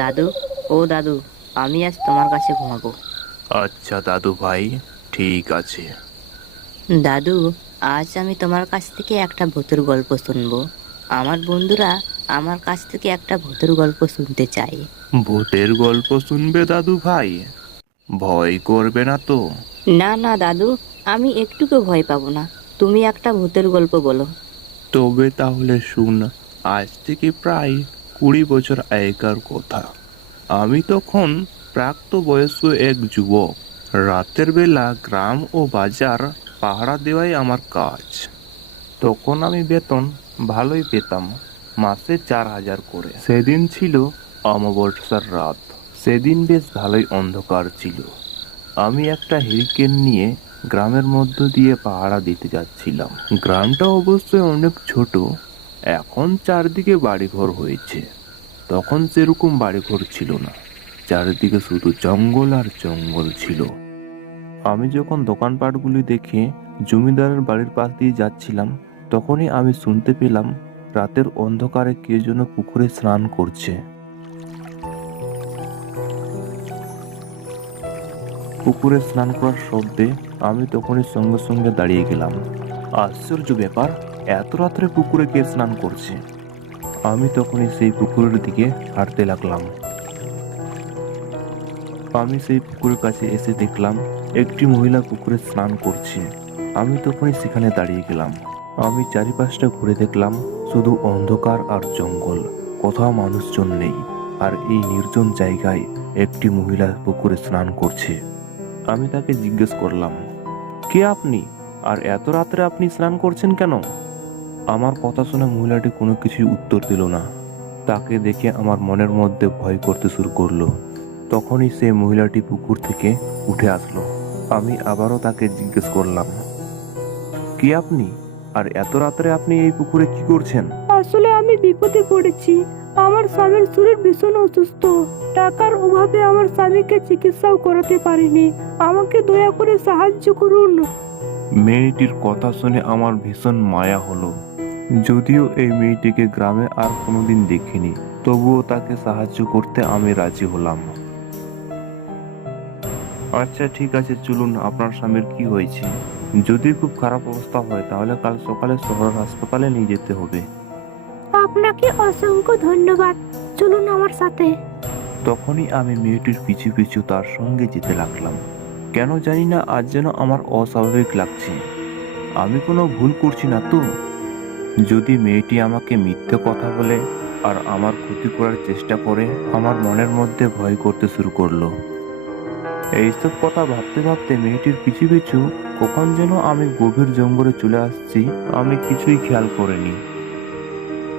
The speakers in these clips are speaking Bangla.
দাদু, ও দাদু, আমি আজ তোমার কাছে ঘুমাবো। আচ্ছা দাদু ভাই, ঠিক আছে। দাদু, আজ আমি তোমার কাছ থেকে একটা ভূতের গল্প শুনবো। আমার বন্ধুরা আমার কাছ থেকে একটা ভূতের গল্প শুনতে চায়। ভূতের গল্প শুনবে দাদু ভাই? ভয় করবে না তো? না না দাদু, আমি একটুকু ভয় পাবো না। তুমি একটা ভূতের গল্প বলো। তবে তাহলে শুন। আজ থেকে প্রায় 20 বছর আগেকার কথা। আমি তখন প্রাপ্তবয়স্ক এক যুবক। রাতের বেলা গ্রাম ও বাজার পাহারা দেওয়াই আমার কাজ। তখন আমি বেতন ভালোই পেতাম, মাসে 4,000 করে। সেদিন ছিল অমাবস্যার রাত। সেদিন বেশ ভালোই অন্ধকার ছিল। আমি একটা হেরিকেন নিয়ে গ্রামের মধ্য দিয়ে পাহারা দিতে যাচ্ছিলাম। গ্রামটা অবশ্যই অনেক ছোট। এখন চারদিকে বাড়িঘর হয়েছে। তখন সেরকম বাড়িঘর ছিল না। চারিদিকে শুধু জঙ্গল আর জঙ্গল ছিল। আমি যখন দোকানপাটগুলি দেখে জমিদারের বাড়ির পাশ দিয়ে যাচ্ছিলাম, তখনই আমি শুনতে পেলাম রাতের অন্ধকারে কে যেন পুকুরে স্নান করছে। পুকুরে স্নান করার শব্দে আমি তখনই সঙ্গে সঙ্গে দাঁড়িয়ে গেলাম। আশ্চর্য ব্যাপার, এত রাত্রে পুকুরে কে স্নান করছে? আমি তখনই সেই পুকুরের দিকে হাঁটতে লাগলাম। আমি সেই পুকুরের কাছে এসে দেখলাম একটি মহিলা পুকুরে স্নান করছে। আমি তখনই সেখানে দাঁড়িয়ে গেলাম। আমি চারিপাশটা ঘুরে দেখলাম, শুধু অন্ধকার আর জঙ্গল, কোথাও মানুষজন নেই। আর এই নির্জন জায়গায় একটি মহিলা পুকুরে স্নান করছে। আমি তাকে জিজ্ঞেস করলাম, কে আপনি? আর এত রাত্রে আপনি স্নান করছেন কেন? আমার কথা শুনে মহিলাটি কোনো কিছুই উত্তর দিল না। তাকে দেখে আমার মনের মধ্যে ভয় করতে শুরু করলো। তখনই সেই মহিলাটি পুকুর থেকে উঠে আসলো। আমি আবারও তাকে জিজ্ঞেস করলাম, কে আপনি? আর এত রাত্রে আপনি এই পুকুরে কি করছেন? আসলে আমি বিপদে পড়েছি। আমার স্বামীর শরীর ভীষণ অসুস্থ। টাকার অভাবে আমার স্বামীকে চিকিৎসাও করাতে পারিনি। আমাকে দয়া করে সাহায্য করুন। মেয়েটির কথা শুনে আমার ভীষণ মায়া হলো। যদিও এই মেয়েটিকে গ্রামে আর কোনোদিন দেখিনি, তবুও তাকে সাহায্য করতে আমি রাজি হলাম। আচ্ছা ঠিক আছে, চলুন, আপনার স্বামীর কি হয়েছে? যদি খুব খারাপ অবস্থা হয় তাহলে কাল সকালে শহরের হাসপাতালে নিয়ে যেতে হবে। আপনাকে অসংখ্য ধন্যবাদ। চলুন আমার সাথে। তখনই আমি মেয়েটির পিছু পিছু তার সঙ্গে যেতে লাগলাম। কেন জানি না আজ যেন আমার অস্বাভাবিক লাগছে। আমি কোনো ভুল করছি না তো? যদি মেয়েটি আমাকে মিথ্যে কথা বলে আর আমার ক্ষতি করার চেষ্টা করে, আমার মনের মধ্যে ভয় করতে শুরু করলো। এইসব কথা ভাবতে ভাবতে মেয়েটির পিছু পিছু কখন যেন আমি গভীর জঙ্গলে চলে আসছি, আমি কিছুই খেয়াল করিনি।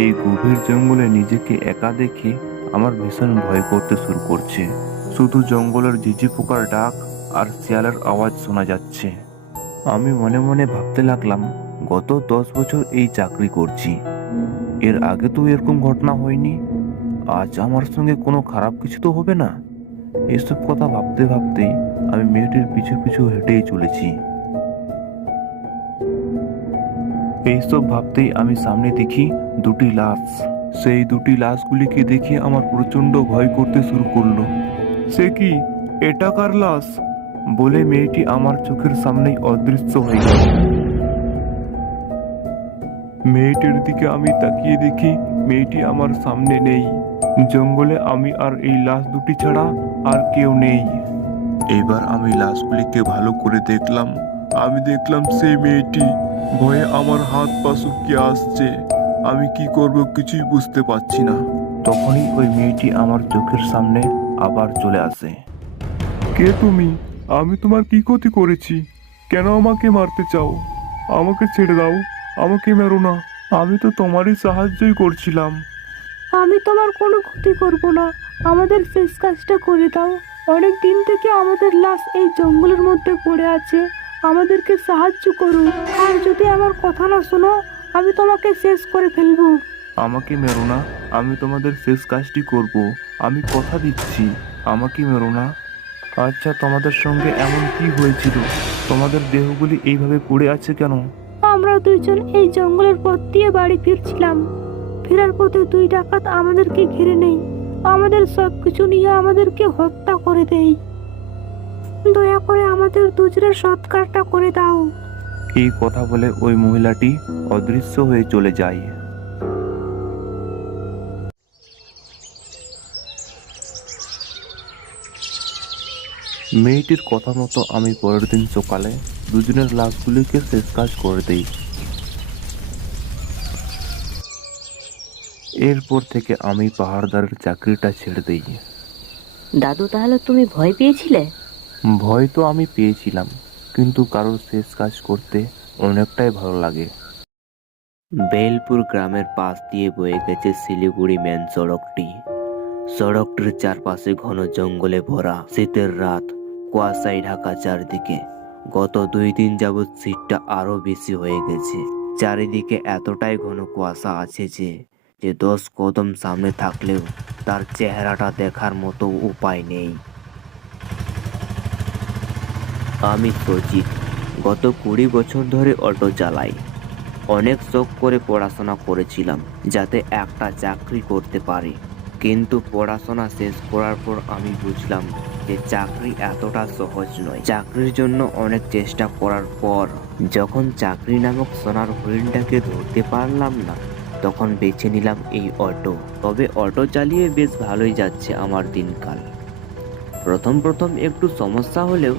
এই গভীর জঙ্গলে নিজেকে একা দেখে আমার ভীষণ ভয় করতে শুরু করছে। শুধু জঙ্গলের ঝিঝি পোকার ডাক আর শিয়ালের আওয়াজ শোনা যাচ্ছে। আমি মনে মনে ভাবতে লাগলাম, গত 10 বছর এই চাকরি করছি, এর আগে তো এরকম ঘটনা হয়নি। আজ আমার সঙ্গে কোনো খারাপ কিছু তো হবে না। এসব কথা ভাবতে ভাবতেই আমি মেয়েটির পিছু পিছু হেঁটেই চলেছি। এইসব ভাবতেই আমি সামনে দেখি দুটি লাশ। সেই দুটি লাশগুলিকে দেখে আমার প্রচন্ড ভয় করতে শুরু করলো। সে কি, এটা কার লাশ? বলে মেয়েটি আমার চোখের সামনেই অদৃশ্য হয়ে গেল। মেয়েটির দিকে আমি তাকিয়ে দেখি মেয়েটি আমার সামনে নেই। জঙ্গলে আমি আর এই লাশ দুটি ছাড়া আর কেউ নেই। এবার আমি লাশগুলিকে ভালো করে দেখলাম। আমি দেখলাম সেই মেয়েটি ভয়ে আমার হাত পা শুকিয়ে আসছে। আমি কি করব কিছুই বুঝতে পারছি না। তখনই ওই মেয়েটি আমার চোখের সামনে আবার চলে আসে। কে তুমি? আমি তোমার কি ক্ষতি করেছি? কেন আমাকে মারতে চাও? আমাকে ছেড়ে দাও, আমাকে মেরো না। আমি তো তোমারই সাহায্যই করছিলাম। আমি তোমার কোনো ক্ষতি করব না। আমাদের শেষ কাজটা করে দাও। অনেক দিন থেকে আমাদের লাশ এই জঙ্গলের মধ্যে পড়ে আছে। আমাদেরকে সাহায্য করো। আর যদি আমার কথা না শোনো, আমি তোমাকে শেষ করে ফেলবো। আমাকে মেরো না, আমি তোমাদের শেষ কাজটি করব, আমি কথা দিচ্ছি, আমাকে মেরো না। আচ্ছা, তোমাদের সঙ্গে এমন কি হয়েছিল? তোমাদের দেহগুলি এইভাবে পড়ে আছে কেন? আমরা দুইজন এই জঙ্গলের পথ দিয়ে বাড়ি ফিরছিলাম। ফেরার পথে দুই ডাকাত আমাদেরকে ঘিরে নেই, আমাদের সবকিছু নিয়ে আমাদেরকে হত্যা করে দেয়। দয়া করে আমাদের দুজনের সৎকারটা করে দাও। এই কথা বলে ওই মহিলাটি অদৃশ্য হয়ে চলে যায়। মেয়েটির কথা মতো আমি পরের দিন সকালে দুজনের লাশগুলিকে শেষ কাজ করে দিই। এরপর থেকে আমি পাহাড়দারের চাকরিটা ছেড়ে দিই। দাদু, তাহলে তুমি ভয় পেয়েছিলে? ভয় তো আমি পেয়েছিলাম, কিন্তু কারোর শেষ কাজ করতে অনেকটাই ভালো লাগে। বেলপুর গ্রামের পাশ দিয়ে বয়ে গেছে শিলিগুড়ি মেন সড়কটি। সড়কটির চারপাশে ঘন জঙ্গলে ভরা। শীতের রাত, কুয়াশায় ঢাকা চারদিকে। গত 2 দিন যাবৎ শীতটা আরো বেশি হয়ে গেছে। চারিদিকে এতটাই ঘন কুয়াশা আছে যে 10 কদম সামনে থাকলেও তার চেহারাটা দেখার মতো উপায় নেই। আমি সজিত, গত 20 বছর ধরে অটো চালাই। অনেক শখ করে পড়াশোনা করেছিলাম যাতে একটা চাকরি করতে পারি, কিন্তু পড়াশোনা শেষ করার পর আমি বুঝলাম যে চাকরি এতটা সহজ নয়। চাকরির জন্য অনেক চেষ্টা করার পর যখন চাকরি নামক সোনার হরিণটাকে ধরতে পারলাম না, তখন বেছে নিলাম এই অটো। তবে অটো চালিয়ে বেশ ভালোই যাচ্ছে আমার দিনকাল। প্রথম প্রথম একটু সমস্যা হলেও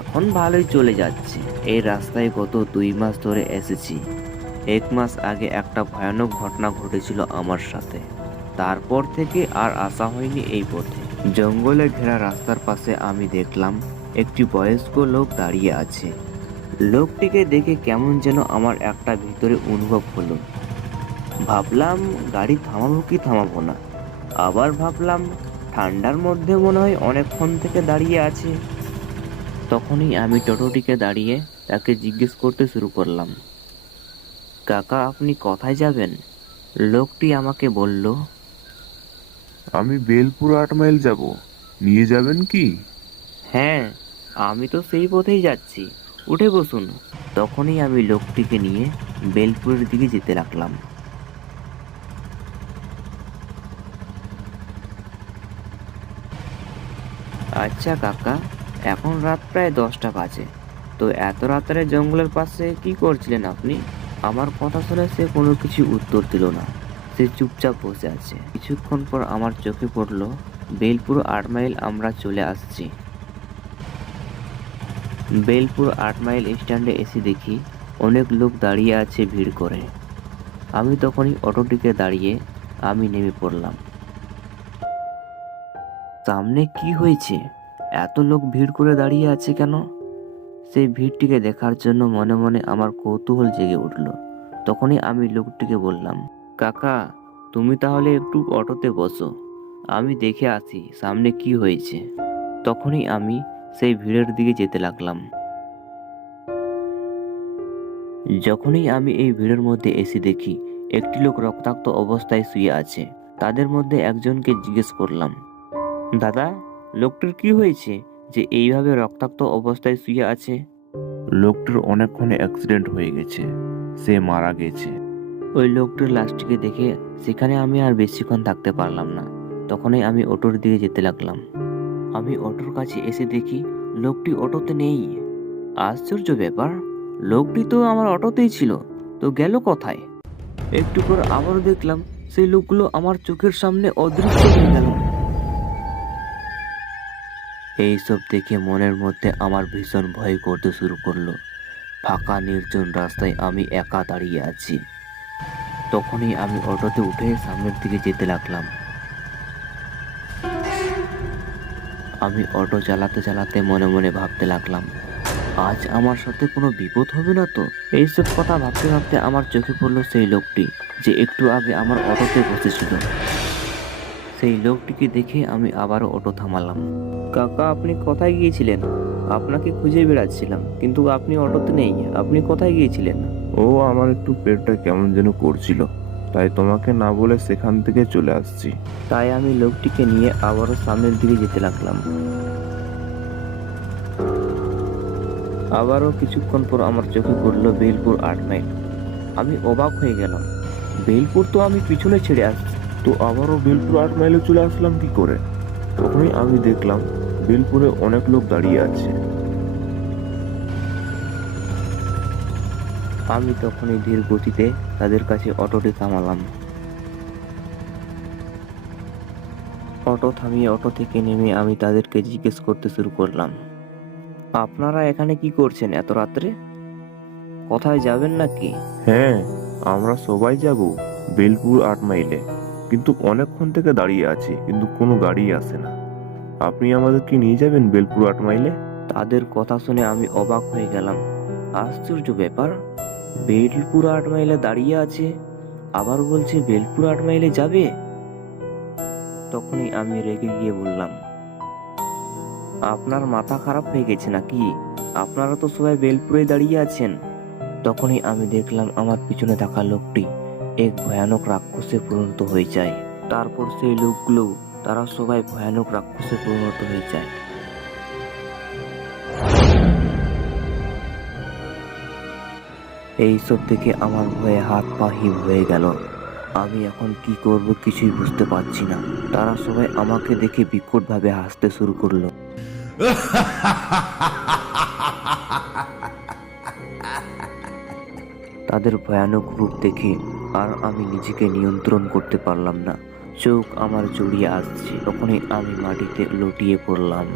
এখন ভালোই চলে যাচ্ছে। এই রাস্তায় গত 2 মাস ধরে এসেছি। 1 মাস আগে একটা ভয়ানক ঘটনা ঘটেছিল আমার সাথে। তারপর থেকে আর আসা হয়নি এই পথে। জঙ্গলে ঘেরা রাস্তার পাশে আমি দেখলাম একটি বয়স্ক লোক দাঁড়িয়ে আছে। লোকটিকে দেখে কেমন যেন আমার একটা ভিতরে অনুভব হলো। ভাবলাম গাড়ি থামাবো কি থামাবো না। আবার ভাবলাম ঠান্ডার মধ্যে মনে হয় অনেকক্ষণ থেকে দাঁড়িয়ে আছে। তখনই আমি টোটোটিকে দাঁড়িয়ে তাকে জিজ্ঞেস করতে শুরু করলাম, কাকা, আপনি কোথায় যাবেন? লোকটি আমাকে বলল, আমি বেলপুর 8 মাইল যাব, নিয়ে যাবেন কি? হ্যাঁ, আমি তো সেই পথেই যাচ্ছি, উঠে বসুন। তখনই আমি লোকটিকে নিয়ে বেলপুরের দিকে যেতে লাগলাম। আচ্ছা কাকা, এখন রাত প্রায় 10টা বাজে, তো এত রাত্রে জঙ্গলের পাশে কি করছিলেন আপনি? আমার কথা শুনে সে কোনো কিছু উত্তর দিল না। সে চুপচাপ বসে আছে। কিছুক্ষণ পর আমার চোখে পড়লো বেলপুর 8 মাইল আমরা চলে আসছি। বেলপুর 8 মাইল স্ট্যান্ডে এসে দেখি অনেক লোক দাঁড়িয়ে আছে ভিড় করে। আমি তখনই অটোটিকে দাঁড়িয়ে আমি নেমে পড়লাম। সামনে কি হয়েছে? এত লোক ভিড় করে দাঁড়িয়ে আছে কেন? সেই ভিড়টিকে দেখার জন্য মনে মনে আমার কৌতূহল জেগে উঠল। তখনই আমি লোকটিকে বললাম, কাকা, তুমি তাহলে একটু অটোতে বসো, আমি দেখে আসি সামনে কি হয়েছে। তখনই আমি সেই ভিড়ের দিকে যেতে লাগলাম। যখনই আমি এই ভিড়ের মধ্যে এসে দেখি একটি লোক রক্তাক্ত অবস্থায় শুয়ে আছে। তাদের মধ্যে একজনকে জিজ্ঞেস করলাম, দাদা, লোকটির কি হয়েছে যে এইভাবে রক্তাক্ত অবস্থায় শুয়ে আছে? লোকটির অনেকক্ষণে অ্যাক্সিডেন্ট হয়ে গেছে, সে মারা গেছে। ওই লোকটির লাশটিকে দেখে সেখানে আমি আর বেশিক্ষণ থাকতে পারলাম না। তখনই আমি অটোর দিকে যেতে লাগলাম। আমি অটোর কাছে এসে দেখি লোকটি অটোতে নেই। আশ্চর্য ব্যাপার, লোকটি তো আমার অটোতেই ছিল, তো গেল কোথায়? একটু পর আবারও দেখলাম সেই লোকগুলো আমার চোখের সামনে অদৃশ্য হয়ে গেল। এইসব দেখে মনের মধ্যে আমার ভীষণ ভয় করতে শুরু করলো। ফাঁকা নির্জন রাস্তায় আমি একা দাঁড়িয়ে আছি। তখনই আমি অটোতে উঠে সামনের দিকে যেতে লাগলাম। আমি অটো চালাতে চালাতে মনে মনে ভাবতে লাগলাম, আজ আমার সাথে কোনো বিপদ হবে না তো? এইসব কথা ভাবতে ভাবতে আমার চোখে পড়লো সেই লোকটি যে একটু আগে আমার অটোতে বসেছিল। সেই লোকটিকে দেখে আমি আবারও অটো থামালাম। কাকা, আপনি কোথায় গিয়েছিলেন? আপনাকে খুঁজে বেড়াচ্ছিলাম, কিন্তু আপনি অটোতে নেই। আপনি কোথায় গিয়েছিলেন? ও, আমার একটু পেটটা কেমন যেন করছিল, তাই তোমাকে না বলে সেখান থেকে চলে আসছি। তাই আমি লোকটিকে নিয়ে আবারও সামনের দিকে যেতে লাগলাম। আবারও কিছুক্ষণ পর আমার চোখে পড়লো বেলপুর 8 মাইল। আমি অবাক হয়ে গেলাম, বেলপুর তো আমি পিছনে ছেড়ে আসছি। তো আবারও বেলপুর 8 মাইলে চলে আসলাম কি করে? তখনই আমি দেখলাম বেলপুরে অনেক লোক দাঁড়িয়ে আছে। আমি তখনই ধীর গতিতে তাদের কাছে অটোটি থামালাম। অটো থামিয়ে অটো থেকে নেমে আমি তাদেরকে জিজ্ঞেস করতে শুরু করলাম, আপনারা এখানে কি করছেন এত রাত্রে? কোথায় যাবেন নাকি? হ্যাঁ, আমরা সবাই যাব বেলপুর 8 মাইলে, কিন্তু অনেকক্ষণ থেকে দাঁড়িয়ে আছি, কিন্তু কোনো গাড়ি আসে না। আপনি আমাদেরকে নিয়ে যাবেন বেলপুর 8 মাইলে? তাদের কথা শুনে আমি অবাক হয়ে গেলাম। আশ্চর্য ব্যাপার, বেলপুর 8 মাইলে দাঁড়িয়ে আছে, আবার বলছে বেলপুর 8 মাইলে যাবে। তখনই আমি রেগে গিয়ে বললাম, আপনার মাথা খারাপ হয়ে গেছে নাকি? আপনারা তো সবাই বেলপুরে দাঁড়িয়ে আছেন। তখনই আমি দেখলাম আমার পিছনে থাকা লোকটি এক ভয়ানক রাক্ষসে পরিণত হয়ে যায়। তারপর সেই লোকগুলো তারা সবাই ভয়ানক রাক্ষসে পরিণত হয়ে যায়। এইসব থেকে আমার ভয়ে হাত পা হিম হয়ে গেল। আমি এখন কি করব কিছুই বুঝতে পারছি না। তারা সবাই আমাকে দেখে বিকটভাবে হাসতে শুরু করলো। তাদের ভয়ানক রূপ দেখে আর আমি নিজেকে নিয়ন্ত্রণ করতে পারলাম না। চোখ আমার জড়িয়ে আসছে। তখনই আমি মাটিতে লটিয়ে পড়লাম।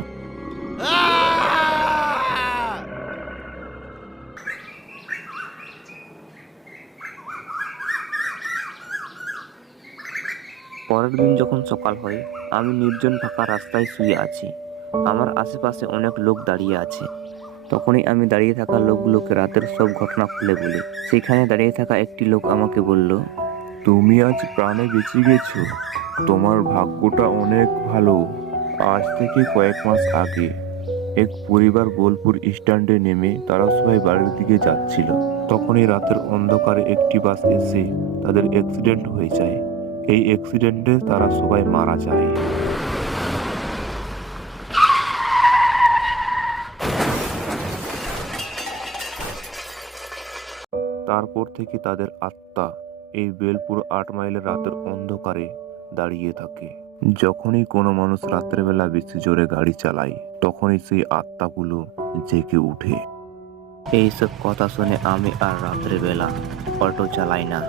পরের দিন যখন সকাল হয়, আমি নির্জন ফাঁকা রাস্তায় শুয়ে আছি। আমার আশেপাশে অনেক লোক দাঁড়িয়ে আছে। তখনই আমি দাঁড়িয়ে থাকা লোকগুলোকে রাতের সব ঘটনা খুলে বলি। সেখানে দাঁড়িয়ে থাকা একটি লোক আমাকে বলল, তুমি আজ প্রাণে বেঁচে গেছো, তোমার ভাগ্যটা অনেক ভালো। আজ থেকে কয়েক মাস আগে এক পরিবার বোলপুর স্ট্যান্ডে নেমে তারা সবাই বাড়ির দিকে যাচ্ছিল। তখনই রাতের অন্ধকারে একটি বাস এসে তাদের অ্যাক্সিডেন্ট হয়ে যায়। এই অ্যাক্সিডেন্টে তারা সবাই মারা যায়। তারপর থেকে তাদের আত্মা এই বেলপুর 8 মাইলের রাতের অন্ধকারে দাঁড়িয়ে থাকে। যখনই কোনো মানুষ রাত্রেবেলা বেশি জোরে গাড়ি চালায়, তখনই সেই আত্মাগুলো জেগে উঠে। এইসব কথা শুনে আমি আর রাত্রেবেলা অটো চালাই না।